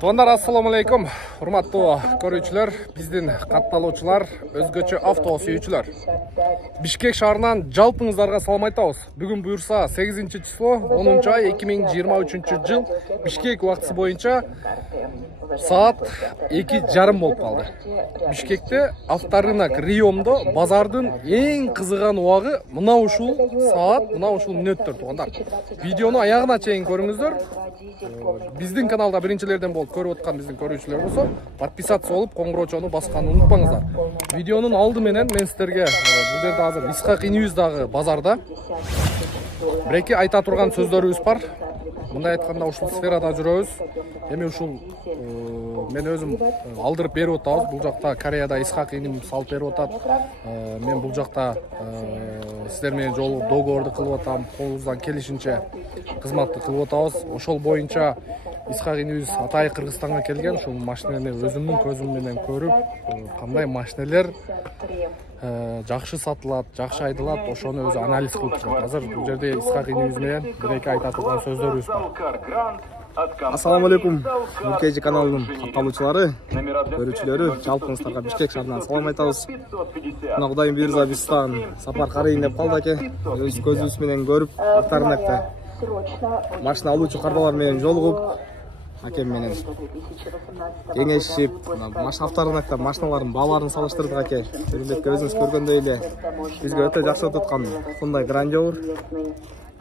Туугандар, ассаламу алейкум. Урматтуу көрүүчүлөр, биздин катталуучулар, өзгөчө авто сүйүүчүлөр. Бишкек шаарынан жалпыңыздарга салам айтабыз. Бүгүн буюрса 8-число 10-ай 2023-жыл Бишкек убактысы боюнча саат 2:30 болуп калды. Бишкекте авторынок Риомдо базардын эң кызыган убагы мына ушул саат, мына ушул мүнөттөр туугандар. Видеону аягына чейин көрүңүздөр. Биздин каналда биринчилерден болуп көрүп аткан биздин көрүүчүлөр болсо, подписаться болуп, коңгуроочону басканды унутпаңыздар. Видеонун алды менен мен сиздерге бул жерде азыр Исхак инибиз дагы базарда. Бир-эки айта турган сөздөрүбүз бар. Мындай айтканда ушул сферада жүрөбүз. Эми ушул мен өзүм алдырып берип атабыз. Бул жакта Кореяда Исхак иним салып берип атат. Мен бул жакта сиздер менен жолугуп договорду кылып атам. Колубуздан келишинче кызматты кылып атабыз. Ошол боюнча Исхак инибиз Атайы Кыргызстанга келген. Ушул машинени өзүмдүн көзүм менен көрүп, кандай машинелер жакшы сатылат, жакшы айдалат, ошону өзү анализ кылып жатат. Азыр бул жерде Исхак инибиз менен бир-эки айта турган сөздөрүбүз бар. Ассаламу алейкум. Нуркежи каналынын катталуучулары, көрүүчүлөрү, жалпыңыздарга Бишкек шаарынан салам айтабыз. Мына Кудайым буйрса биз тагы сапар карайын деп калдык аке. Өз көзүбүз менен көрүп, Артарынакта машина алуучу кардалар менен жолугуп, акем менен кеңешип, машина Артарынакта машиналардын бааларын салыштырдык аке. Өрүмбетке өзүңүз көргөндөй эле бизге өтө жакшы өтүп аткан Hyundai Grand Rover,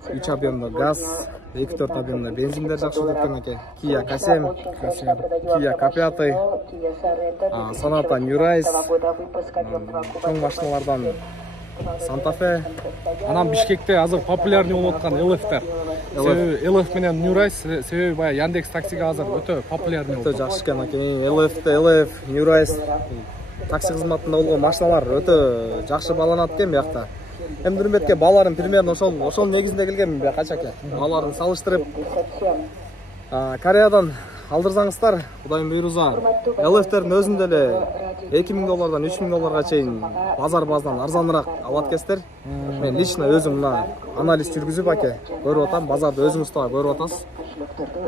3 объемдо газ, 2-4 объемдо бензиндер жакшы өтүп аткан аке. Kia K7, Kia K5, Sonata New Rise, чоң машиналардан Santa Fe. Анан Бишкекте азыр популярный болуп аткан LF-тер. LF менен New Rise себеби бая Яндекс таксиге азыр өтө популярный болуп. Өтө жакшы экен аке. LF, New Rise такси кызматында болгон машиналар өтө жакшы бааланат экен биякта. Эми Дүрмөткө бааларын примерно ошол негизинде келгенмин бия кача аке. Бааларын салыштырып Кореядан алдырсаңыздар, Кудайым буйрса, LF-тердин өзүндө эле $2000 $3000 чейин базар базынан арзаныраак алат экенсиздер. Мен лично өзүм мына анализ жүргүзүп аке көрүп атам, базарды өзүңүз да көрүп атасыз.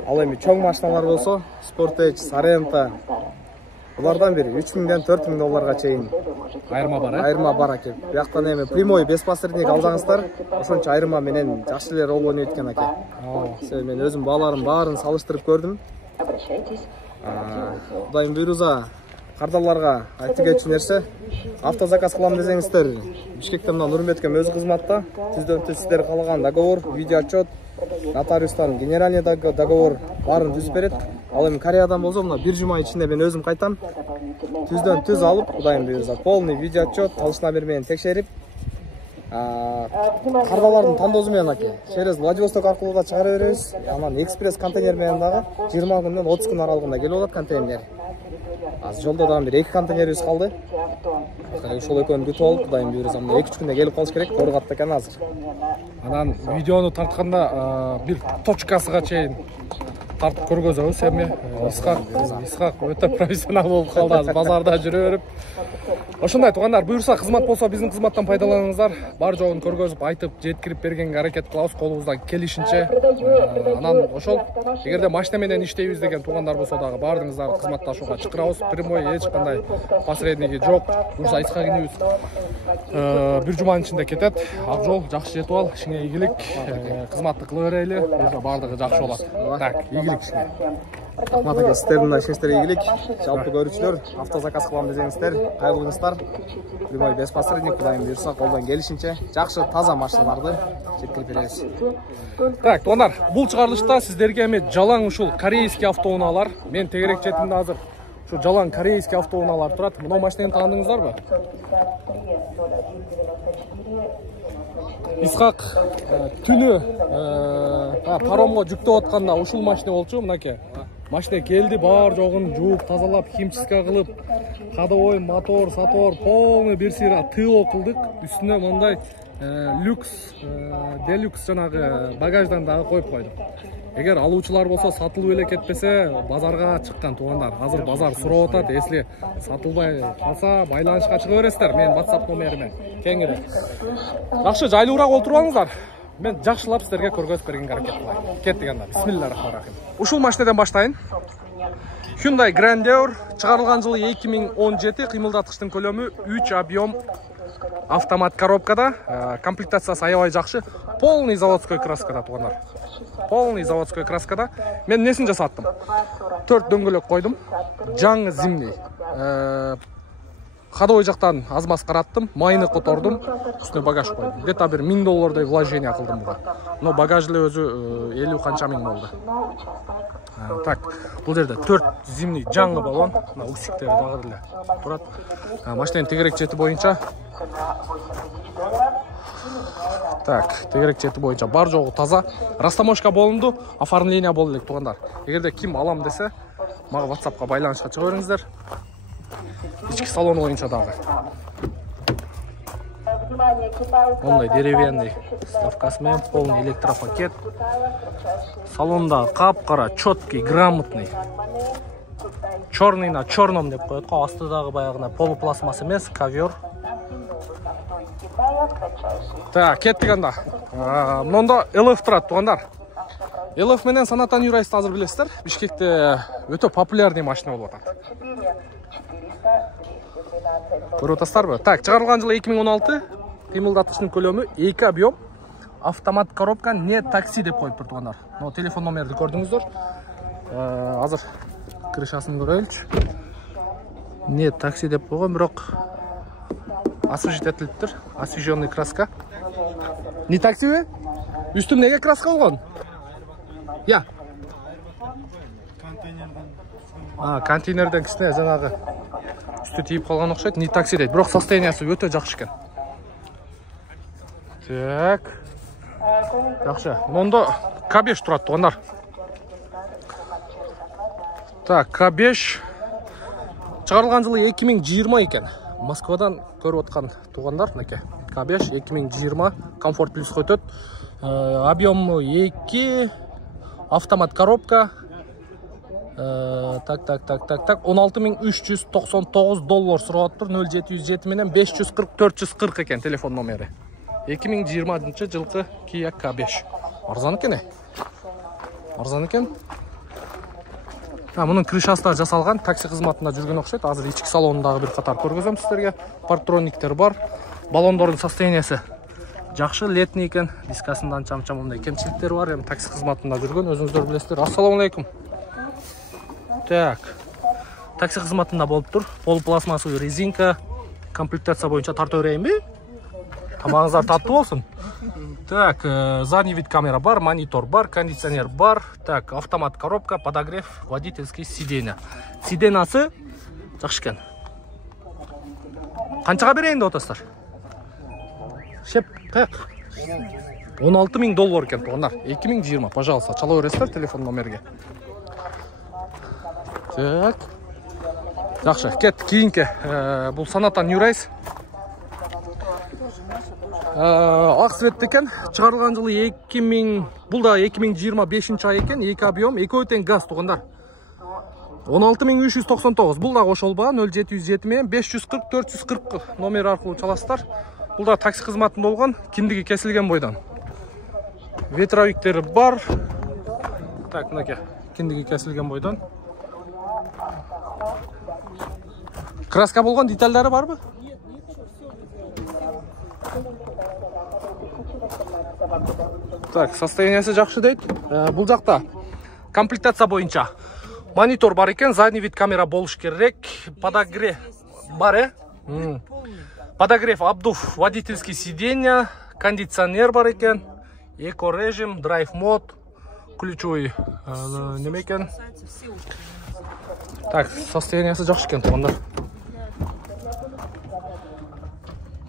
Ал эми чоң машиналар болсо, Sportage, Sorento, булардан бери $3000 $4000 чейин айырма бар, айырма бар аке. Бияктан эми прямой беспосредник алсаңыздар, ошончо айырма менен жакшы эле рол ойнойт экен аке. Мен өзүм бааларын баарын салыштырып көрдүм. Кудайым буйрса, кардаларга айтып кетчү нерсе, автозаказ кылам десеңиздер, Бишкекте мына Нурмбеткем өзү кызматта, түздөн-түз сиздер каалаган договор, видео отчет, нотариустан генеральный договор баарын түзүп берет. Ал эми Кореядан болсо мына 1 жума ичинде мен өзүм кайтам, түздөн-түз алып, Кудайым буйрса, полный видео отчет, алышына бер менен текшерип, кардалардын тандоозу менен аке. Через Владивосток аркылуу да чыгара беребиз. Анан экспресс контейнер менен дагы 20 күндөн 30 күн аралыгында келип алат контейнер. Азыр жолдо дагы бир 2 контейнерибиз калды. Ошол экөөнү күтүп алып, Кудайым буйрса, 2-3 күндө келип калыш керек. Тоор катта экен азыр. Анан видеону тартканда бир точкасыга чейин тартып көргөзөбүз. Эми Исхак өтө профессионал болуп калды, азыр базарда жүрө берип. Ошондой туугандар, буйрса кызмат болсо биздин кызматтан пайдаланыңыздар. Бар жогун көргөзүп, айтып, жеткирип бергенге аракет кылабыз колубуздан келишинче. Анан ошол эгерде машина менен иштейбиз деген туугандар болсо дагы баардыгыңыздарды кызматташууга чакырабыз. Прямой эч кандай посредниги жок. Буюрса Исхак инибиз 1 жуманын ичинде кетет. Ак жол жакшы жетип ал, ишиңе ийгилик, кызматты кыла берели. Буюрса баардыгы жакшы болот. Так, ийгилик ишиңе. Рахмат аке, сиздердин ишиңизге ийгилик. Жалпы көрүүчүлөр, автозаказ кылам десеңиздер, кайрылыңыздар. Прямой беспосредник, Кудайым буйрса, колдон келишинче жакшы, таза машиналарды жеткирип беребиз. Так, туугандар, бул чыгарылышта сиздерге эми жалаң ушул корейский автоунаалар, мен тегерек четимде азыр ушу жалаң корейский автоунаалар турат. Мына машинени таандыңыздарбы? Исхак түнү паромго жүктөп атканда ушул машина болчу, мынакей. Машина келди, бар жогун жууп, тазалап, химчистка кылып, ходовой, мотор, сатор, полный бир сыйра ТО кылдык. Үстүнө мындай люкс, делюкс жанагы багаждан дагы коюп койдук. Эгер алуучулар болсо сатылып эле кетпесе, базарга чыккан туугандар. Азыр базар сурап атат, эсли сатылбай калса байланышка чыга бересиздер. Менин WhatsApp номериме кеңири. Жакшы, жайлуураак отуруп алыңыздар. мен жакшылап сіздерге көргөзүп бергенге аракет кылайын. Кеттик анда. Бисмиллахиррахманиррахим. Ушул машинеден баштайын. Hyundai Grandeur чыгарылган жылы 2017, кыймылдаткычтын көлөмү 3, объем, автомат коробкада, комплектациясы аябай жакшы, полный заводской краскада туугандар. Полный заводской краскада. Мен несин жасаттым? 4 дөңгөлөк койдум. Жаңы зимний. Ходовой жактан аз-маз караттым, майны котордум, үстүнө багаж койдум. Где-то бир $1000 вложение кылдым буга. Но багаж эле өзү 50 канча миң болду. Так, бул жерде 4 зимний жаңы баллон, мына усиктери дагы эле турат. Машинанын тегерек чети боюнча. Так, тегерек чети боюнча бар жогу таза. Растаможка болунду, оформление болду элек туугандар. Эгерде ким алам десе, мага WhatsAppка байланышка чыга бериңиздер. Ички салон боюнча дагы. Ондай деревянный вставкасы менен полный электропакет. Салонда кап-кара, четкий, грамотный. Черный на черном деп коет го. Астыдагы баягына полупластмасс эмес, ковер. Так, кеттик анда. Мында LF турат туугандар. LF менен Sonata New Race азыр билесиздер. Бишкекте өтө популярный машина болуп атат. Көрүп атасыздарбы? Так, чыгарылган жылы 2016, кыймылдаткычтын көлөмү 2 объем, автомат коробка, не такси деп коюптур туугандар. Но телефон номерди көрдүңүздөр. Азыр крышасын көрөлүчү. Не такси деп койгон, бирок освежить этилиптир. Освеженный краска. Не таксиби? Үстүм неге краска болгон? Я. Контейнерден кичине жанагы үстү тийип калган окшойт. Не такси дейт. Бирок состояниясы өтө жакшы экен. Так. Жакшы. Мондо K5 турат туугандар. Так, K5 чыгарылган жылы 2020 экен. Москвадан көрүп аткан туугандар, мынакей. K5 2020 комфорт плюс өтөт. Объему 2, автомат коробка. Так, $16,399 сурап тур. 0707 менен 540 440 экен телефон номери. 2020 жылкы Kia K5. Арзан экен. Арзан экен. Мунун крышасы да жасалган, такси кызматында жүргөн окшойт. Азыр ички салонундагы бир катар көргөзөм сиздерге. Партрониктер бар. Баллондордун состояниясы жакшы, летний экен. Дискасындан чамча мындай кемчиликтер бар. Эми такси кызматында жүргөн, өзүңүздөр билесиздер. Ассаламу алейкум. Так. Такси кызматында болуп тур. Полупластмассовый резинка. Комплектация боюнча тартып берейинби? Тамагыңыздар таттуу болсун. Так, задний вид камера бар, монитор бар, кондиционер бар. Так, автомат коробка, подогрев, водительский сиденье. Сиденьясы жакшы экен. Канчага берейин деп атасыздар? Шеп, так. $16,000 экен туугандар. 2020, пожалуйста, чала бересиздер телефон номерге. Так. Жакшы, кет кийинки. Бул Sonata New Race. Ак цвет экен. Чыгарылган жылы 2000, бул да 2025 ай экен. 2 объем, 2 тең газ туугандар. 16,399. Бул да кошолбаган 0707 менен 540 440 номер аркылуу чаласыздар. Бул да такси кызматында болгон, киндиги кесилген бойдон. Ветровиктери бар. Так, мынакей, киндиги кесилген бойдон. Краска болгон детальдары барбы? Так, состояниясы жакшы дейт. Бул жакта комплектация боюнча монитор бар экен, задний вид камера болуш керек, подогрев бар, подогрев, обдув, водительский сиденье, кондиционер бар экен, эко режим, драйв мод, ключевой неме экен. Так, состояниясы жакшы экен туугандар.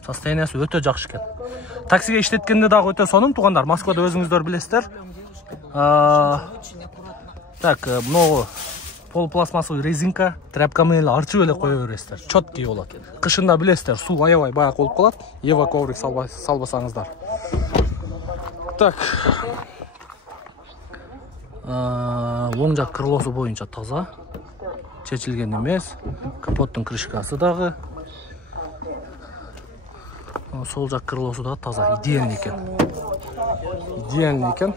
Состояниясы өтө жакшы экен. Таксиге иштеткенде дагы өтө сонун туугандар. Москвада өзүңүздөр билесиздер. Так, могу полупластмассовый резинка, тряпка менен арчып эле кое бересиздер. Четкий болот. Кышында билесиздер, суу аябай баяк болуп калат. Ева коврик салбасаңыздар. Так. Оң жак крылосу боюнча таза. Чечилген эмес. Капоттун крышкасы дагы. Сол жак крылосу да таза, идеальный экен. идеальный екен.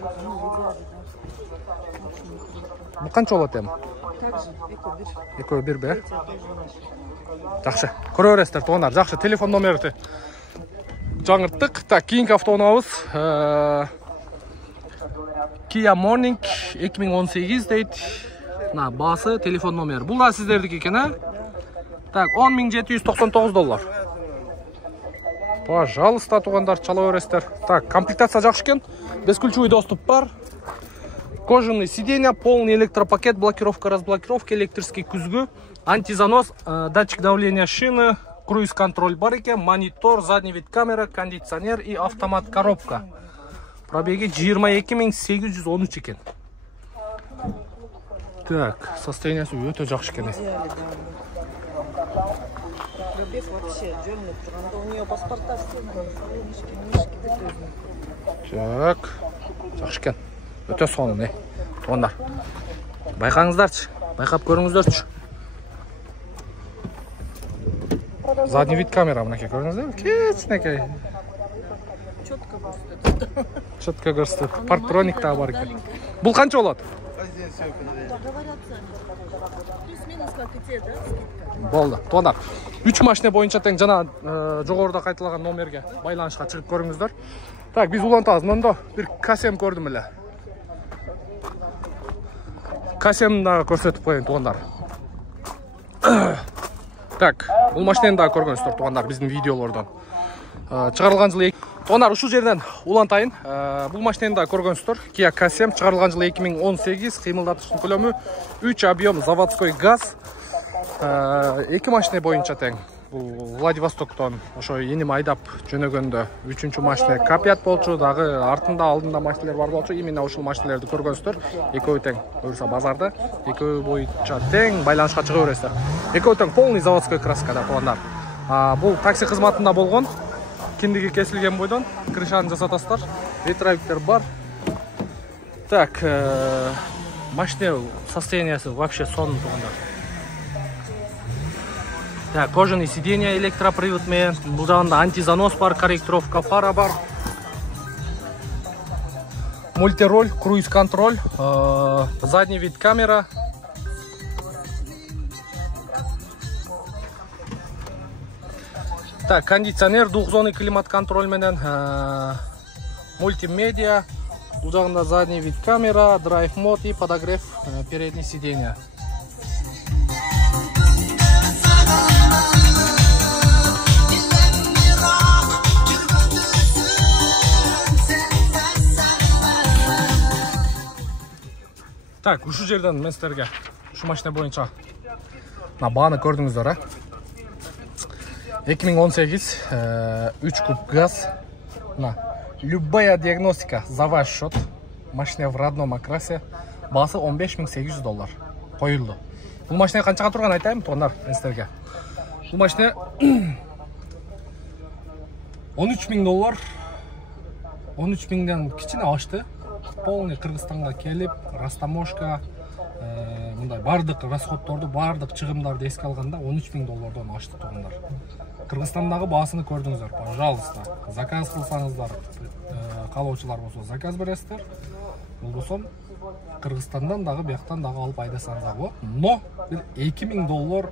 Бұл қанша болады ем? Екеуі бір бе? Жақшы. Көре бересіздер, туғандар. Жақшы, телефон номері жаңырттық. Так, кейінгі автоуынабыз Kia Morning 2018 дейді. Басы, телефон номері. Бұл да сіздердікі екен, ә? Так, $10,799. Пожалуйста, туғандар, чала өрестер. Так, комплектация жақшы екен. Бесключевой доступ бар. Кожаный сиденья, полный электропакет, блокировка, разблокировка, электрический күзгі, антизанос, датчик давления шины, круиз-контроль бар екен, монитор, задний вид камера, кондиционер и автомат коробка. Пробеги 22,813 екен. Так, состояниясы өте жақсы екен. Пробег вообще жөнді тұрғанда, у нее паспорта Так, жақсы екен. Өте соны, туғандар. Байқаңыздаршы, байқап көріңіздерші. Задний вид камера мұнеке көріңіздер. Кетсінеке. Четко көрсті. Парктроник тағы бар екен. Бұл қанша болады? Болды, туғандар. 3 машина бойынша тең жана жоғырда қайтылаған номерге байланышқа шығып көріңіздер. Так, біз улантамыз. Мұнда бір К7 көрдім әлі. К7 дағы көрсетіп қойын, туғандар. Так, бұл машинаны дағы көргенсіздер, туғандар, біздің видеолардан. Шығарылған жылы... Туғандар, ұшу жерден улантайын. Бұл машинаны дағы көргенсіздер. Kia K7 шығарылған жылы 2018, қимылдатышын көлемі 3 объем заводской газ. 2 машина бойынша тең. Бұл Владивостоктан ошо ени майдап жөнөгөндө 3-чү машина К5 болчу, дагы артында алдында машиналар бар болчу. Именно ошол машиналарды көргөнсүздөр. Экөө тең, буюрса базарда, экөө боюнча тең байланышка чыга бересиздер. Экөө тең полный заводской краскада тугандар. Бул такси кызматында болгон. Киндиги кесилген бойдон крышаны жасатасыздар. Ретровиктер бар. Так, машина состояниясы вообще сонун тугандар. Так, кожаный сиденья, электропривод мен, бұл жағында антизанос бар, корректировка фара бар. Мультироль, круиз-контроль, задний вид камера. Так, кондиционер, двухзонный климат-контроль менен, мультимедиа. Бұл жағында задний вид камера, драйв-мод и подогрев передней сиденья. Так, ушу жерден мен сіздерге ушу машина бойынша бааны көрдіңіздер, 2018 3 куб газ. Любая диагностика за ваш счет. Машина в родном окрасе. Басы $15,800 қойылды. Бұл машина қаншаға тұрған айтайым, туғандар мен сіздерге. Бұл машина $13,000. 13,000-ден кичине ашты. Полный Кыргызстанга келип, растаможка, мындай бардык расходторду, бардык чыгымдарды эске алганда $13,000 ашты тугандар. Кыргызстандагы баасыны көрдүңүздөр, пожалуйста. Заказ кылсаңыздар, калоочулар болсо заказ бересиздер. Болбосо Кыргызстандан дагы, бияктан дагы алып айдасаңыздар болот. Но бир $2,000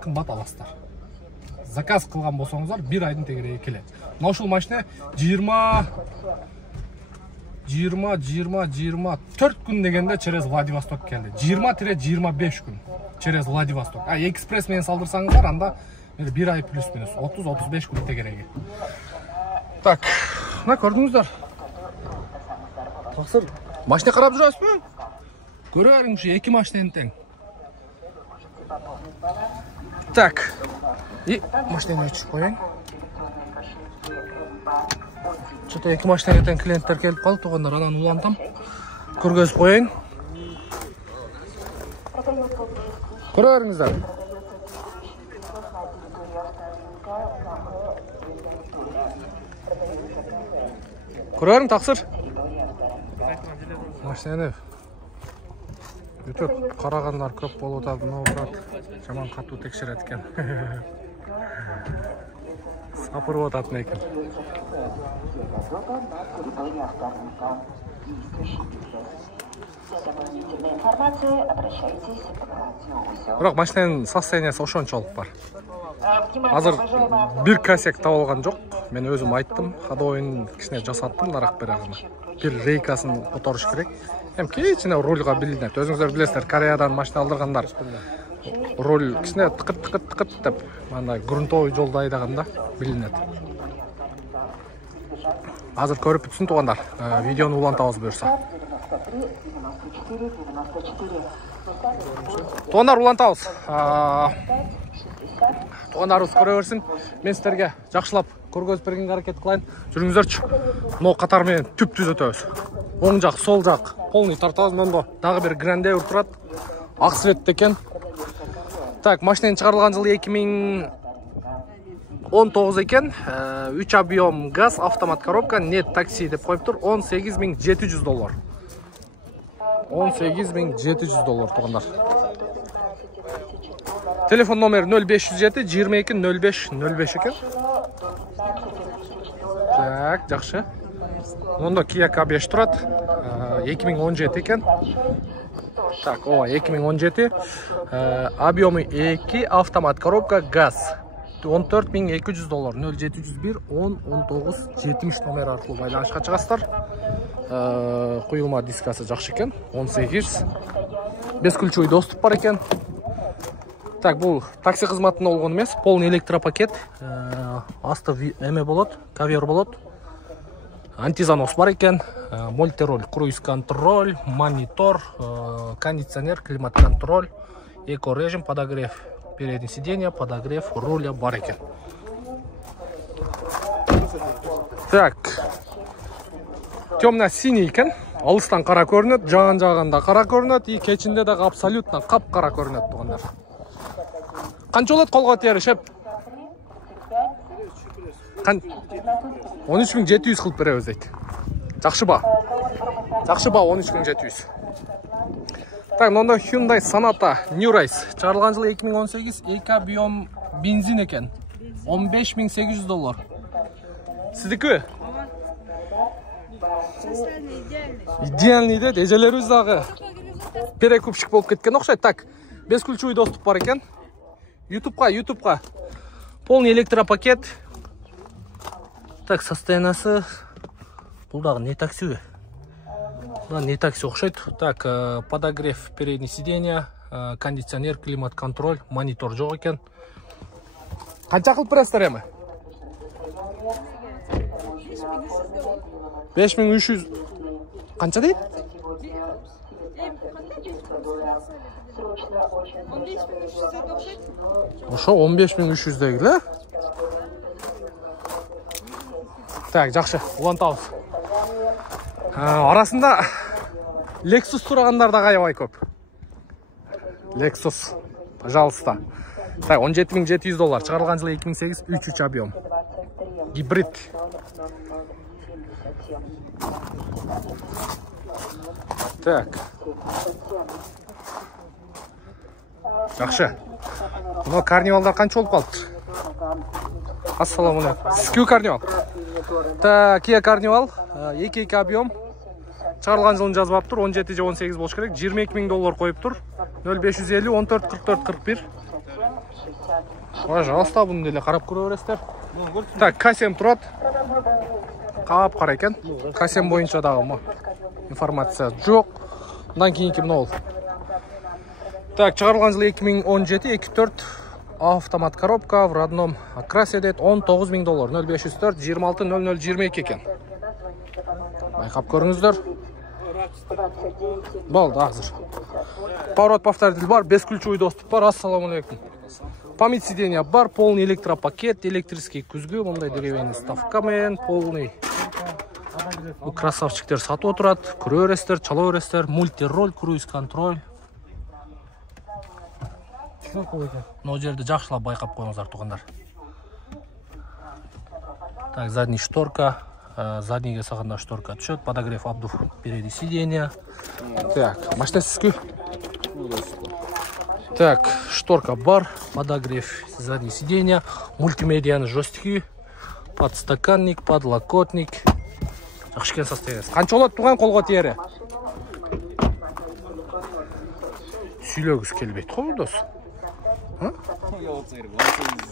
кымбат аласыздар. Заказ кылган болсоңуздар, 1 айдын тегереги келет. Мына ушул машина 20-24 күн дегенде через Владивосток келди. 20-25 күн через Владивосток. Экспресс менен салдырсаңыздар, анда 1 ай плюс-минус 30-35 күн тегереги. Так, мына көрдүңүздөр. Таксыр, машина карап жүрөсүзбү? Көрө бериң, ушу 2 машинанын тең. Так, и машинаны өчүп коеюн. Что-то 2 машина тең клиенттер келип калды, тугандар, анан улантам. Көргөзүп коеюн. Көрө бериңиздер. Көрө бериң, таксыр. Машинаны өтө карагандар көп болуп атат, но брат, жаман катуу текшерет экен. Сапырып атат экен. Бірақ машинаның состояниясы ошончолук бар. Азыр бир косяк табылган жок. Мен өзүм айттым, ходовойн кичине жасаттым нарак берагына. Бир рейкасын которуш керек. Эми кичине рульга билинет. Өзүңүздөр билесиздер, Кореядан машина алдыргандар. Руль кичине тыкыт деп, мындай грунтовый жолдо айдаганда билинет. Азыр көрүп бүтсүн туугандар. Видеону улантабыз буюрса. Туугандар улантабыз. Туугандарыбыз көрө берсин. Мен сиздерге жакшылап көргөзүп бергенге аракет кылайын. Жүрүңүздөрчү. Могу катар менен түп-түз өтөбүз. Оң жак, сол жак полный тартабыз. Мондо дагы бир грандеур турат. Ак цветте экен. Так, машинанын чыгарылган жылы 2019 экен. 3 объем газ, автомат коробка, нет такси деп коюптур. $18,700. $18,700 туугандар. Телефон номер 0507 22 05 05 экен. Так, жакшы. Мондо Kia K5 турат. 2017 экен. Так, 2017. Объемы 2, автомат коробка, газ. $14,200. 0701 10 19 70 номер аркылуу байланышка чыгасыздар. Куюлма дискасы жакшы экен. 18. Бескүлчүй доступ бар экен. Так, бул такси кызматына болгон эмес, полный электропакет. Асты эме болот, ковер болот. Антизанос бар экен. Мультироль, круиз-контроль, монитор, кондиционер, климат-контроль, эко-режим, подогрев переднее сиденье, подогрев руля бар экен. Так. Темно-синий экен. Алыстан кара көрүнөт, жаган-жаганда кара көрүнөт, и кечинде дагы абсолютно кап-кара көрүнөт туугандар. Канча болот колго теришип? 13,700 кылып беребиз дейт. Жакшы ба? Жакшы ба 13,700. Так, мында Hyundai Sonata New Race. Чыгарылган жылы 2018, 2 объем бензин экен. $15,800. Сиздики? Идеальный дейт, эжелерибиз дагы перекупщик болуп кеткен окшойт. Так, бескүлчүй доступ бар экен. YouTube'га. Полный электропакет. Так, состояниясы. Бул дагы не такси? Да, не такси окшойт. Так, подогрев переднее сиденье, кондиционер, климат-контроль, монитор жок экен. Канча кылып бересиздер эми? 5300. Канча дейт? Ошо 15300 дегиле. Так, жакшы, улантабыз. Арасында Lexus турагандар да аябай көп. Lexus, пожалуйста. Так, $17,700. Чыгарылган жылы 2008, 3 объем. Гибрид. Так. Жакшы. Мына карнивалдар канча болуп калды? Ассаламу алейкум. Сизге карнивал. Так, Kia Carnival 2 объем. Чыгарылган жылын жазып аптыр. 17 же 18 болуш керек. $22,000 коюптур. 0550 14 44 41. Пожалуйста, буну деле карап көрө бересиздер. Так, K7 турат. Кап кара экен. K7 боюнча дагы информация жок. Мындан кийинки мына бол. Так, чыгарылган жылы 2017, 2.4 автомат коробка в родном окрасе дейт. $19,000. 0504 26 00 22 экен. Байкап көрүңүздөр. Болду азыр. Поворот повторитель бар, бескүлчүй доступ бар. Ассаламу алейкум. Память сиденья бар, полный электропакет, электрический күзгү, мындай деревянный ставка менен, полный. Бул красавчиктер сатып отурат. Көрө бересиздер, чала бересиздер. Мультироль, круиз-контроль. Но жерде жакшылап байкап коюңуздар туугандар. Так, задний шторка, заднийге саганда шторка түшөт, подогрев обдув переднее сиденье. Так, машина сизге. Так, шторка бар, подогрев заднее сиденье, мультимедианы жестики, подстаканник, подлокотник. Жақсы екен состояниесі. Қанша болады туған қолға тиері? Сөйлегісі келбейді ғой дос.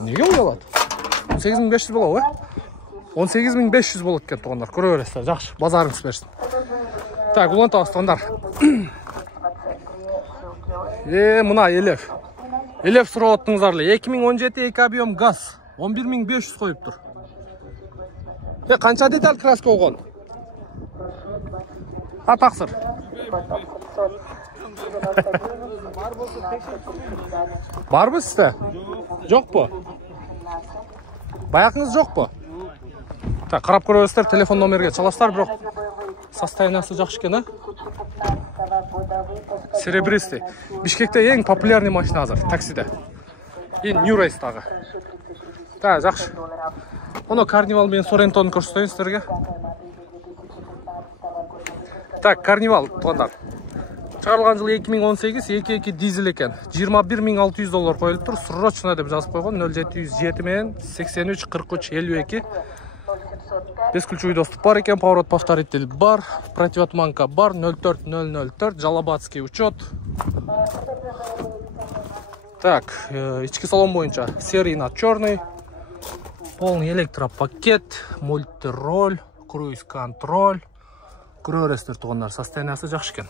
Неге ұялады? 18.500 болады ғой? 18.500 болады екен туғандар. Көре бересіздер. Жақсы, базарыңыз берсін. Так, ұлан тауыз туғандар. Мына елев. Елев сұрап оттыңыздарлы. 2017 2 объем газ. 11.500 қойып тұр. Қанша деталь краска оған? Тақсыр. Бар бұл сізді? Жоқ бұ? Баяқыңыз жоқ бұ? Қарап көресіздер, телефон номерге çalастар, бірақ состояниясы жақсы екен, серебристый. Бишкекте ең популярный машина азыр, таксиде. Ең New Race'тағы. Жақсы. Оны Carnival мен Sorrento'ны көрсетейін сіздерге. Так, Carnival туғандар. Шығарылған жылы 2018, 2.2 дизель екен. $21.600 қойылып тұр. Срочно деп жазып қойған. 0707 мен 83 43 52. Бесключевой доступ бар екен. Поворот повторитель бар. Противотуманка бар. 04004. Жалобатский учет. Так, ички салон бойынша. Серый на черный. Полный электропакет. Мультироль. Круиз-контроль. Көресіздер туғандар, состояниясы жақсы екен.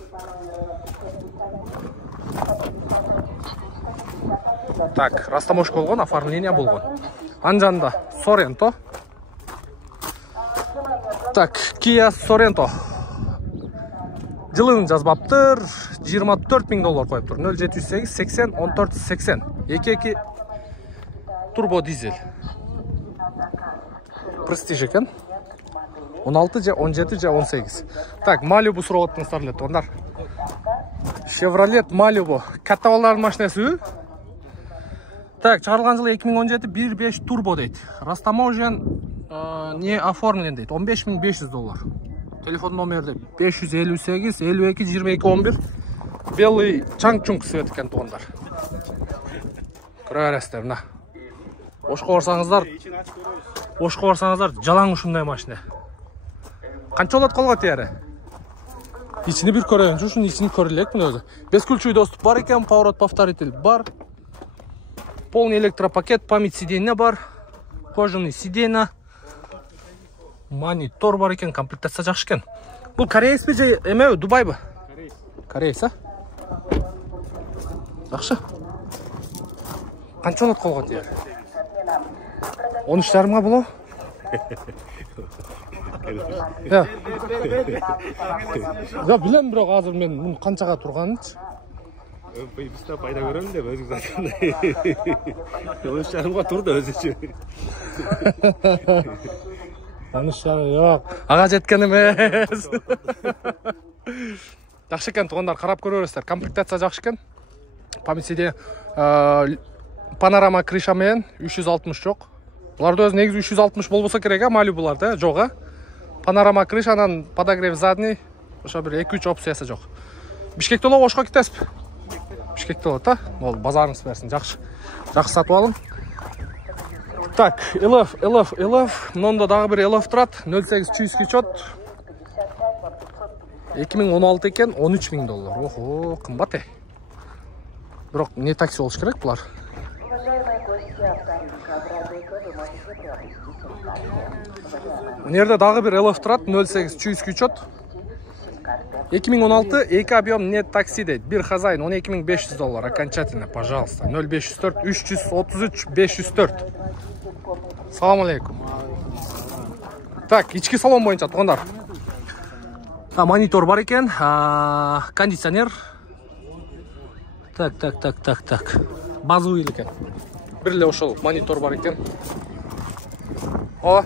Так, растаможка болған, оформление болған. Анжанда Sorento. Так, Kia Sorento. Жылын жазбаптыр, $24.000 қойып тұр. 0708 80 14 80. 2.2 турбо дизель. Престиж екен. 16 же 17 же 18. Так, Malibu сұрап отырсыңыздар туғандар. Chevrolet Malibu. Катта балалардың машинасы. Так, шығарылған жылы 2017 1.5 турбо дейді. Растаможен не оформлен дейді. $15.500. Телефон номерді 558 52 22 11. Белый Changchung свет екен туғандар. Көре бересіздер, мына. Ошқа барсаңыздар, жалаң ұшындай машина. Қанша болады қолға тиері? Ичini bir көрейін, жүршін ичini көрілек міне өзі. Бесключевой доступ бар екен, поворот повторитель бар. Полный электропакет, память сиденья бар. Кожаный сиденья. Монитор бар екен, комплектация жақсы екен. Бұл кореец бе же емеу, Дубай бі? Кореец, а? Жақсы. Қанша болады қолға тиері? 13,5-ға бұл о? Білем бірақ азыр мен мұны қаншаға тұрғанын. Бізді пайда көремін деп өзіңіз айтқандай. 13,5-ға тұрды өзі үшін. 13,5 жоқ. Аға жеткен емес. Жақсы екен туғандар, қарап көресіздер. Комплектация жақсы екен. Памятсиде панорама крышамен 360 жоқ. Бұларды өз негіз 360 болбоса керек, Малибуларда жоға. Панорама крышанан подогрев задний. Оша бір 2-3 опциясы жоқ. Бишкекте олау ошқа кетесіп? Бишкекте олау, та? Ол базарыңыз берсін, жақсы. Жақсы сатып алым. Так, LF. Мұнда дағы бір LF тұрат. 08 чот. 2016 екен, $13.000. Охо, қымбат е. Бірақ не такси олыш керек бұлар? Нерде дағы бір LF тұрат. 08 чот. 2016 2 объем нет такси дейді. Bir хозяин $12.500 окончательно, пожалуйста. 0504 333 504. Салам алейкум. Так, ички салон бойынша туғандар. Монитор бар екен, кондиционер. Так. Базовый екен. Бірле ошол монитор бар екен. О.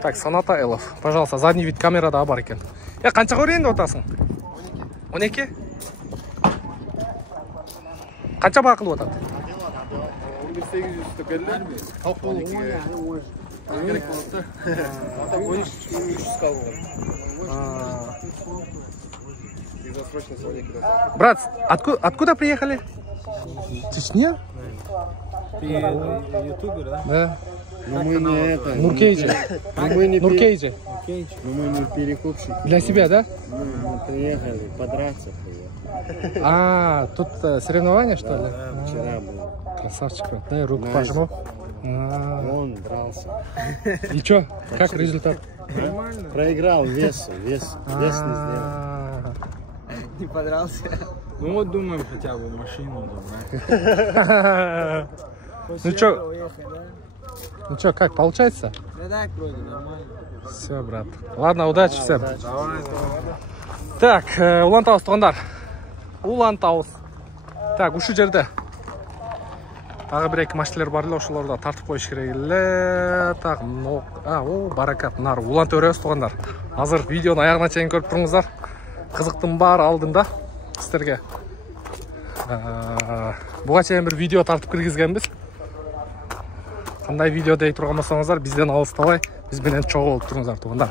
Так, Sonata LF. Пожалуйста, задний вид камерада бар екен. Қанша көрейін отасың? 12? Қанша бақылы отады? 11.800 келді. Халық болу керек болады. Ата 1300 қалған. Брат, откуда приехали? Чечня? Ты ютубер, да? Да. Но мы не это. Нуркейджи. Мы не Нуркейджи. Но мы не перекупщики. Для себя, да? Мы приехали подраться. А, тут соревнования, что ли? Да, вчера был. Красавчик. Дай руку пожму. Он дрался. И чё? Как результат? Нормально. Проиграл вес не сделал. Не подрался. Ну вот думаем хотя бы машину забрать. Ну чё? Ну чё, как, получается? Да так вроде нормально. Все, брат. Ладно, удачи всем. Давай. Так, Улан Таус туғандар. Улан Таус. Так, ушу жерде. Тағы бір-екі машиналар бар эле, ошолорду тартып коюш керек эле. Так, о, баракат. Мына улан төрөбүз туғандар. Азыр видеону аягына чейин көрүп туруңуздар. Кызыктын баары алдында сиздерге. Буга чейин бир видео тартып киргизгенбиз. Кандай видео дей турган болсоңуздар, бизден алыстабай, биз менен чогуу болуп туруңуздар туғандар.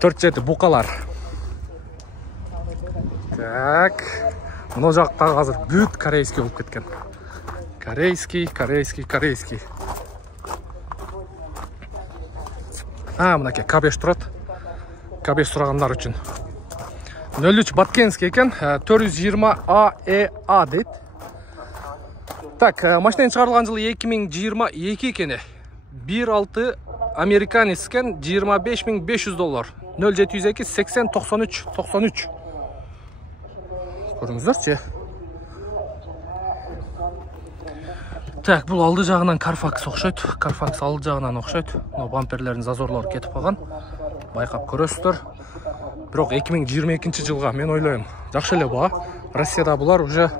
4-7 букалар. Так. Мына жактагы азыр бүт корейский болуп кеткен. Корейский. Мынакей К5 турат. К5 сурагандар үчүн. 03 Баткенский экен, 420 АЭА дейт. Так, машинанын чыгарылган жылы 2022 экен. 1.6 американец экен, $25.500. 0702 80 93. Көрүңүздөрчү. Так, бул алды жагынан Carfax окшойт. Carfax алды жагынан окшойт. Мына бамперлердин зазорлору кетип калган. Байкап көрөсүздөр. Бирок 2022 жылга мен ойлойм, жакшы эле баа. Россияда булар уже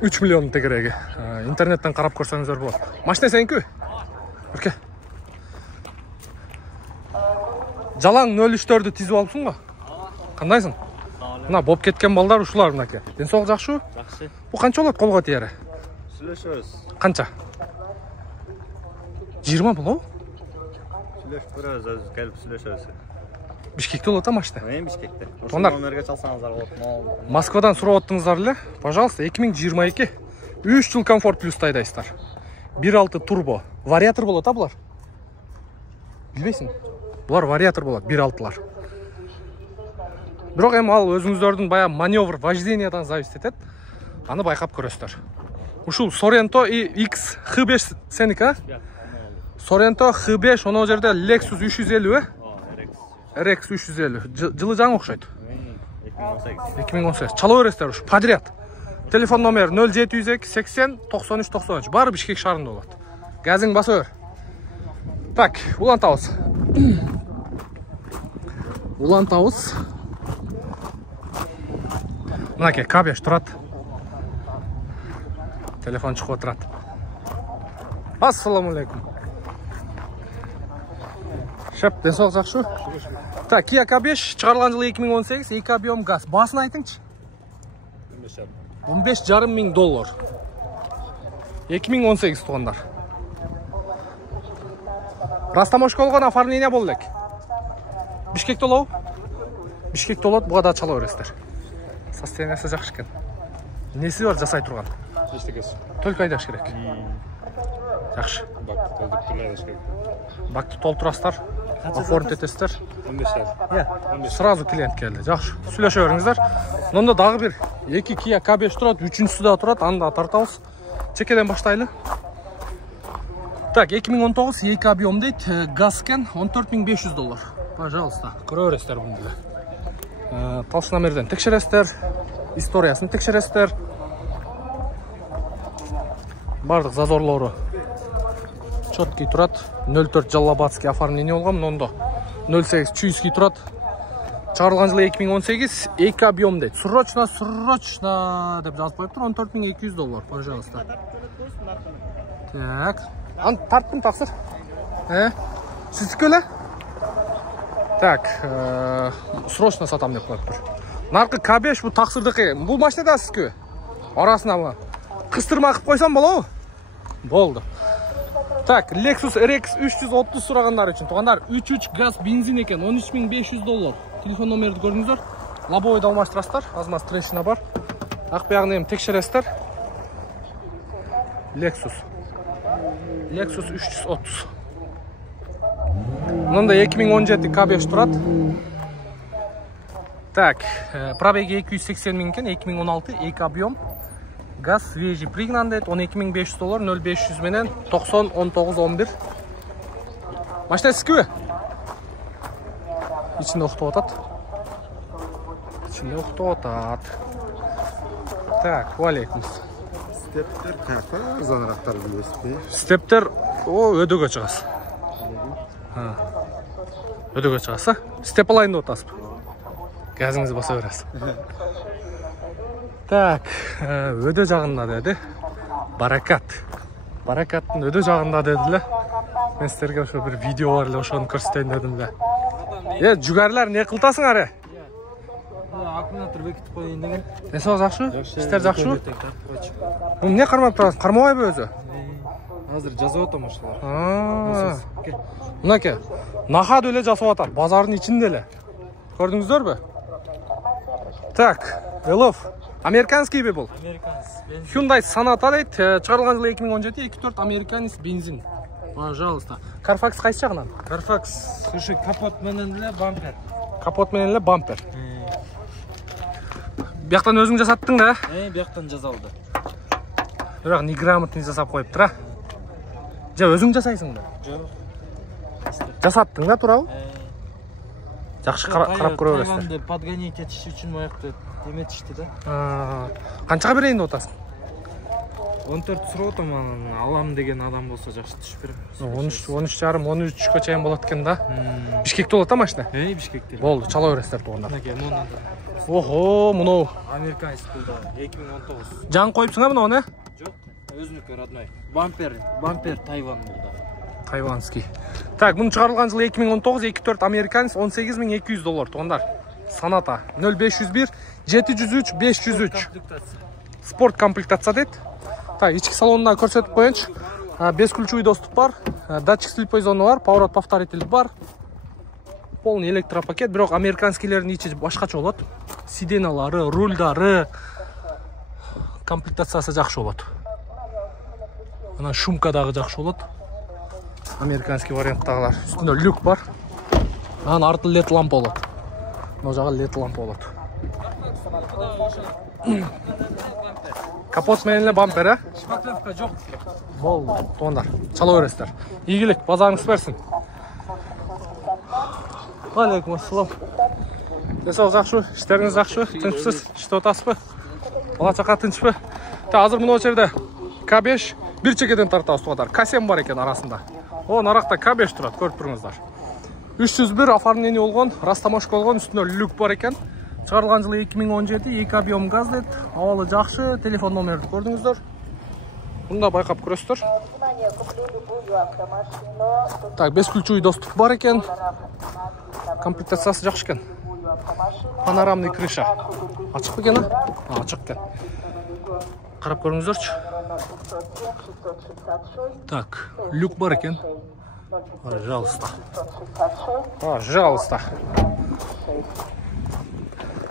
3 миллион тегереги. Интернеттен карап көрсөңүздөр болот. Машина сеники? Берке. Жалаң 03-төрдү тизип алыпсың го? Кандайсың? Мына боп кеткен балдар ушулар мынакей. Ден соолук жакшыбы? Жакшы. Бул канча болот колго тиери? Сүйлөшөбүз. Канча? 20 болобу? Сүйлөшүп келип сүйлөшөбүз. Бишкекте болот машина. Мен Бишкекте. Ошол номерге чалсаңыздар болот. Москвадан сурап аттыңыздар эле. Пожалуйста, 2022 3 жыл комфорт плюс тайдайсыздар. 1.6 турбо. Вариатор болот булар. Билбейсиң? Булар вариатор болот, 1.6лар. Бирок эми ал өзүңүздөрдүн баягы маневр вождениядан зависит этет. Аны байкап көрөсүздөр. Ушул Sorento X H5 сеники, а? Sorento H5, ono жерде Lexus 350, RX 350. Жылы жаңы окшойт. 2018. Чала бересиздер ушу подряд. Телефон номер 0702 80 93. Баары Бишкек шаарында болот. Газың баса бер. Так, Улан Таус. Улан Таус. Мынакей К5 турат. Телефон чыгып отурат. Ассаламу алейкум. Шеп, ден соолук жакшы? Так, Kia K5 чыгарылган жылы 2018, 2 объем газ. Баасын айтыңчы? $15,500. 2018 тугандар. Растамошка болгон оформление болду элек. Бишкекте болобу? Бишкекте болот, буга да чала бересиздер. Состояниясы жакшы экен. Неси бар жасай турган? Эчтекеси. Только айдаш керек. Жакшы. Бакты толтурасыздар. Оформить этесиздер. 15. Сразу клиент келди. Жакшы. Сүйлөшө бериңиздер. Мында дагы бир 2 Kia K5 турат, 3-сү да турат, аны да тартабыз. Чекеден баштайлы. Так, 2019 2 объем дейт, газ экен, $14,500. Пожалуйста, көрө бересиздер буну деле. Талшы номерден текшересиздер, историясын текшересиздер. Бардык зазорлору четкий турат. 04 Жаллабадский оформление болгон, ондо 08 Чуйский турат. Чыгарылган жылы 2018, 2 объем дейт. Срочно деп жазып коюптур, $14,200. Пожалуйста. Так. Аны тарттым таксыр. Сиздики эле? Так, срочно сатам деп коюптур. Наркы К5 бул таксырдыкы. Бул машина да сиздики? Арасына кыстырма кылып койсом болобу? Болду. Так, Lexus RX 330 сурагандар үчүн тугандар, 3.3 газ бензин экен, $13,500. Телефон номерди көрдүңүздөр. Лобовойду алмаштырасыздар. Азмаз трещина бар. ак биягын эми текшересиздер. Lexus 330. Мында 2017 K5 турат. Так, пробеги 280 миң экен, 2016, 2 объем. Газ свежий пригнан дейт, $12.500, 0-500 менен 90-19-11. Машина сізкігі? İçinde оқытып атат. İçinde оқытып атат. Так, валейкум. Стептер қаяққа арзанырақтар білесіз бе? Стептер, өдөге шығасыз. Өдөге шығасыз. Степ алайында отасыз. Газыңызды баса бересіз. Так, өдө жағында деді. Баракаттың өдө жағында деділі. Мен сіздерге ошо бір видео бар эле, ошоны көрсөтөйүн дедим эле. Жүгәрлер не кылтасың аре? Аккумулятор бекитип коюн деген. Несі жакшы? Иштер жакшыбы? Бул эмне кармап турасың? Кармабайбы өзү? Азыр жазып атам ошолор. Мынакей, нахад эле жасап атат, базардын ичинде эле. Көрдүңүздөрбү? Так, Элов, американский бе бул? Американец. Hyundai Sonata дейт, чыгарылган жылы 2017, 2.4 американец бензин. Пожалуйста. Carfax кайсы жагынан? Carfax ушу капот менен эле бампер. Капот менен эле бампер. Бияктан өзүң жасаттың да? Бияктан жасалды. Бирок неграмотный жасап коюптур, а? Же өзүң жасайсың да? Жок. Жасаттың да туурабы? Жакшы карап көрө бересиз. Тайванды подгонить этиш үчүн моякты эметишти да. Канчага берейин деп атасың? 14 сурап атам, анан алам деген адам болсо жакшы түшүп берем. 13,5-13ке чейин болот экен да. Бишкекте болот а машина? Бишкекте. Болду, чала бересиздер туугандар. Мынакей, монда. Охо, мынау. Американец булда 2019. Жан коюпсуң а мынау, Жок, өзүнүкү родной. Бампер Тайван булда. Тайванский. Так, bunun çıkarılgan yılı 2019, 2.4 Amerikanец, $18.200 tugandar. Sonata 0501 703 503. Sport комплектация дейт. Так, ички салонунда көрсөтүп коеюнчу. Бесключевый доступ бар, датчик слепой зона бар, поворот повторитель бар. Полный электропакет, бирок американскийлердин ичи башкача болот. Сиденалары, рульдары, комплектациясы жакшы болот. Анан шумка дагы жакшы болот. Американский варианттагылар. Үстүндө люк бар. Анан арты LED лампа болот. Мына жагы LED лампа болот. Капот менен эле бампер, а? Шпаклевка жок. Болду, туугандар. Чала бересиздер. Ийгилик, базарыңыз берсин. Алейкум ассалам. Десок жакшы, иштериңиз жакшы, тынчсыз иштеп атасызбы? Бала чака тынчпы? Та азыр мына жерде K5 бир чекеден тартабыз туугандар. K7 бар экен арасында. Наракта K5 турат, көрүп туруңуздар. 301 оформление болгон, растамашка болгон, үстүндө люк бар экен. Чыгарылган жылы 2017, 2 объем газ дейт. Абалы жакшы, телефон номерди көрдүңүздөр. Мында байкап көрөсүздөр. Так, бесключевый доступ бар экен. Комплектациясы жакшы экен. Панорамный крыша. Ачык экен, а? Ачык экен. Карап көрүңүздөрчү. Так, люк бар экен. Пожалуйста.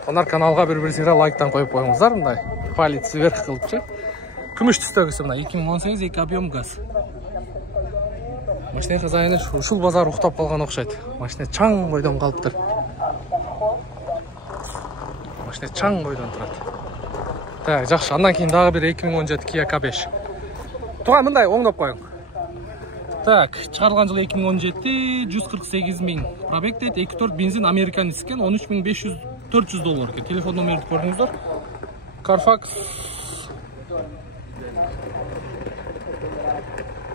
Онар каналга бир-бирсиңер лайктан коюп коюңуздар, мындай. Палец вверх кылыпчы. Күмүш түстөгүсү мына 2018 2 объем газ. Машина хозяйыны ушул базар уктап калган окшойт. Машина чаң бойдон калыптыр. Машина чаң бойдон турат. Так, жакшы. Андан кийин дагы бир 2017 Kia K5. Туган мындай оңдоп коюң. Так, чыгарылган жылы 2017, 148 миң пробег дейт, 2.4 бензин американец экен, $13.500 экен. Телефон номерди көрдүңүздөр. Carfax.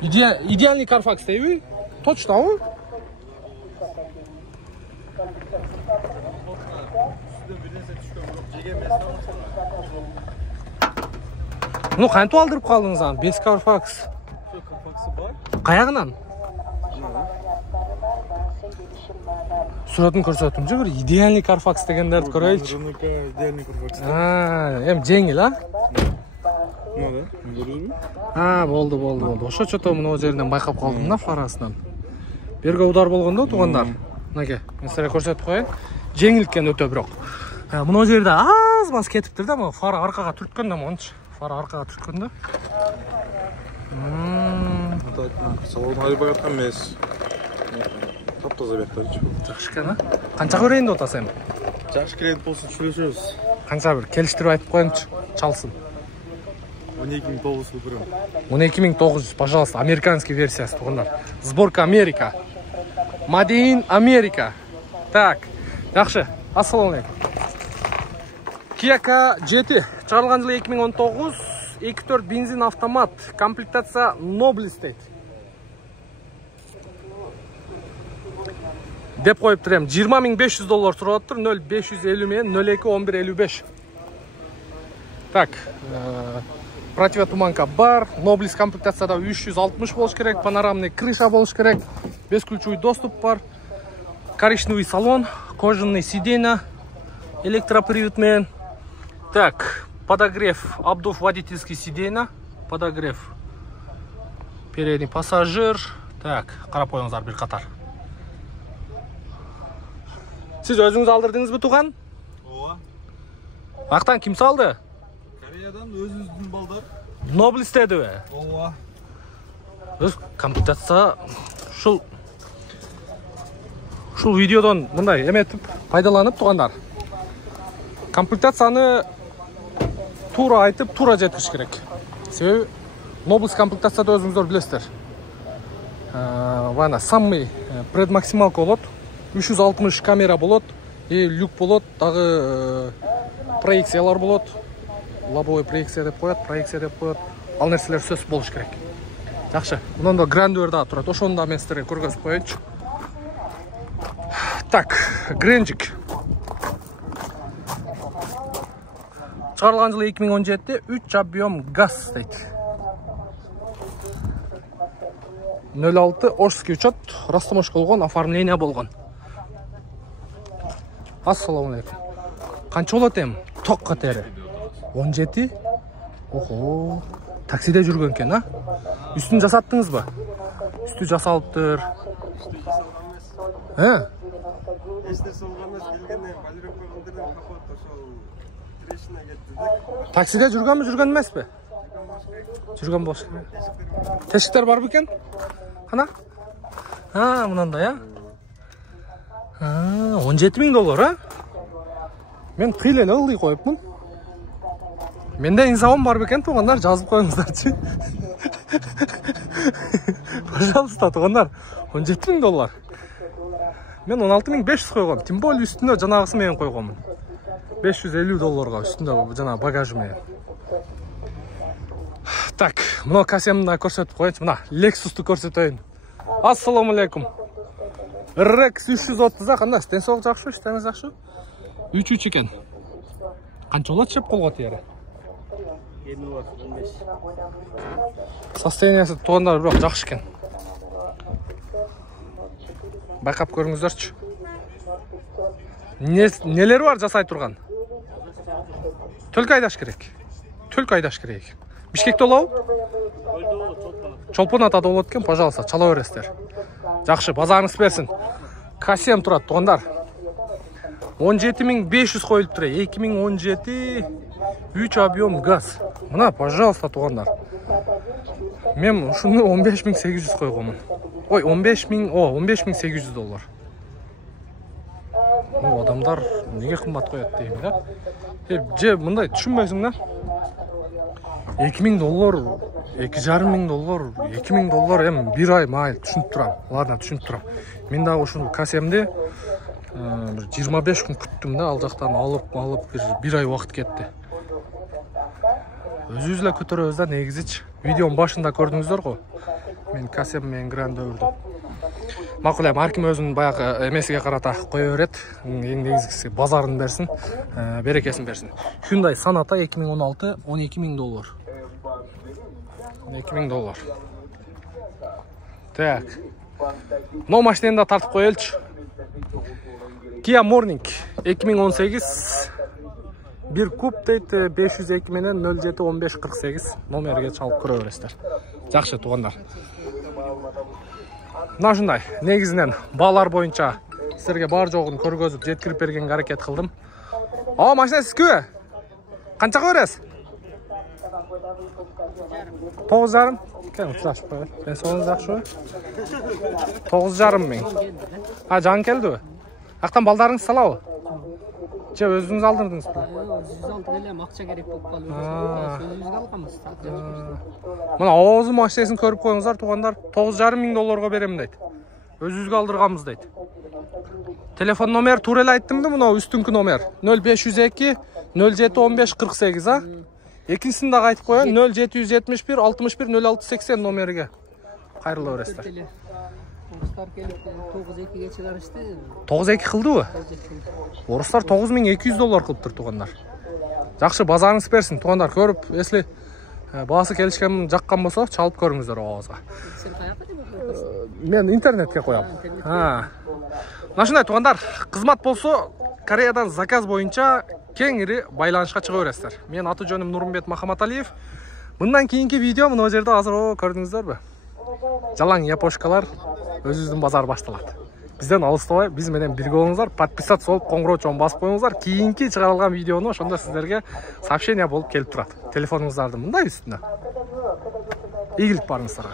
Идеальный Carfax дейби? Точно, Ну, кантип алдырып калдыңыз аны? Без Carfax. Каягынан? Суратын көрсөтүмчү, бир идеальный Carfax дегендерди көрөйүлчү. Идеальный Carfax. Эми жеңил, а? Мага? Болду. Ошо чото мына жерден байкап калдым да фарасынан. Берге удар болгондо туугандар. Мынакей, мен силерге көрсөтүп коеюн. Жеңил экен өтө бирок. Мына жерде аз-маз кетиптир да, фара аркага түрткөн да, мончу. Фара аркага түрткөн да. Салон айбак аткан эмес. Таптаза бектачы. Жакшы экен, а? Канчага берейин деп атасың? Жакшы клиент болсун, сүйлөшөбүз. Канча бир келиштирип айтып коеюңчу, чалсын. 12900 берем. 12900, пожалуйста, американский версиясы тугандар. Сборка Америка. Made in America. Так, жакшы. Ассаламу алейкум. Kia K7 чыгарылган жылы 2019, 2.4 бензин автомат, комплектация Nobles дейт. Деп коюп турам, $20500 туруп атыр, 0550 менен 021155. Так, противотуманка бар, Nobles комплектацияда 360 болуш керек, панорамный крыша болуш керек, бесключевой доступ бар, коричневый салон, кожаный сиденья, электропривод менен. Так, подогрев, обдув водительский сиденья, подогрев, передний пассажир. Так, карап коюңуздар бир катар. Сиз өзүңүз алдырдыңызбы, туган? Ооба. Актан ким салды? Кореядан өзүбүздүн балдар. Nobles дедиби? Ооба. Өз комплектация ушул видеодон мындай эметип пайдаланып тугандар. Комплектацияны тура айтып, тура жеткириш керек. Себеби Nobles комплектацияда өзүңүздөр билесиздер. Вана самый предмаксималка болот. 360 камера болот, люк болот, дагы проекциялар болот. Лобовой проекция деп коет, проекция деп коет. Ал нерселер сөз болуш керек. Жакшы. Мындан да грандер да турат. Ошону да мен сиздерге көргөзүп коеюнчу. Так, Гренжик. Чыгарылган жылы 2017, 3 объем газ дейт. 06 Ошский учет, растамош болгон, оформление болгон. Ассаламу алейкум. Канча болот эми? Ток катери. 17? Ого. Таксиде жүргөн экен, а? Үстүн жасаттыңызбы? Үстү жасалыптыр. Эстер солганыз келгенде балерин койгондордон капот ошол трешина кетти да. Таксиде жүргөнбү, жүргөн эмеспи? Жүргөн болуш керек. Тешиктер бар бекен? Кана? Мынандай, а? $17,000, а? Мен кыйла эле ылдый коюпмун. Менде инсабым бар бекен, тугандар, жазып коюңуздарчы. Пожалуйста, тугандар, $17,000. Мен $16,500 койгом. Тем более үстүнө жанагысы менен койгомун. $550 үстүндө жана багажы менен. Так, мына касемди көрсөтүп коеюнчу. Мына Lexus'ту көрсөтөйүн. Ассаламу алейкум. RX 330 кандай? Стенсок жакшы, иштеңиз жакшы? 3 экен. Канча болот чеп колго тери? 15. Состояниясы тугандар бирок жакшы экен. Байкап көрүңүздөрчү. Нелери бар жасай турган? Төлкө айдаш керек. Төлкө айдаш керек. Бишкекте болобу? Чолпон атада болот экен, пожалуйста, чала бересиздер. Жакшы, базарыңыз берсин. К7 турат, тугандар. 17,500 коюлуп тур. 2017 3 объем газ. Мына, пожалуйста, тугандар. Мен ушуну 15,800 койгомун. Ой, $15,800. Адамдар неге кымбат коет дейм да? Же мындай түшүнбөйсүң да? $2,000, $2,500, $2,000 эми бир ай майыл түшүнүп турам. Ладно, түшүнүп турам. Мен дагы ушул К7-ди 25 күн күттүм да, ал жактан алып бир ай убакыт кетти. Өзүбүз эле көтөрөбүз да, негизичи. Видеонун башында көрдүңүздөр го. Мен К7 менен Грандерду. Макул эми ар ким өзүнүн баягы эмесиге карата кое берет. Эң негизгиси базарын берсин, берекесин берсин. Hyundai Sonata 2016 $12,000. $12,000. Так. Но машинаны да тартып коелчу. Kia Morning 2018 bir куб дейт 502 менен 071548 номерге чалып көрө бересиздер. Жакшы тугандар. Мына ушундай негизинен баалар боюнча силерге бар жогун көргөзүп жеткирип бергенге аракет кылдым. Aa, машина сізге? Қаншаға бересіз? 9,5. Кәне, жақшы қойыр. Мен соңыз жақшы ой. 9,5 мен. Жан келді ой. Ақтан балдарыңыз салау? Че, өзіңіз алдырдыңыз ба? Өзіңіз алды келем, ақша керек болып қалу. Өзіңіз қалғамыз. Мұна ауызы машинесін көріп қойыңыздар, туғандар. 9,5 долларға берем дейді. Өзіңізге алдырғамыз дейді. Телефон номер турел айттым да, мұна үстіңкі номер. 0502 0715 48, а? Екіншісін дағы айтып қойын, 0771 61 06 80 номерге. Қайырлы өрестер. Орыстар келіп 9-2-ге шығарышты. 9-2 қылды ой? Орыстар 9200 доллар қылып тұр туғандар. Жақшы базарыңыз берсін, туғандар көріп, если басы келішкен жаққан болса, чалып көріңіздер оғазға. Сен қаяққа деп оқырсың? Мен интернетке қоям. Нашынай туғандар, қызмат болса, Кореядан заказ бойынша кеңірі байланышқа шыға өрестер. Мен аты жөнім Нұрымбет Махаматалиев. Мұндан кейінгі видео мұны жерде азыр көрдіңіздер бі? Жалаң япошкалар, өзіңіздің базар башталады. Бізден алыстабай, біз менен бірге болыңыздар, подписаться болып, қоңырау чоң басып қойыңыздар. Кейінгі шығарылған видеоны ошонда сіздерге сообщение болып келіп тұрады. Телефоныңыздарды мындай үстінде. Игілік барыңыздар.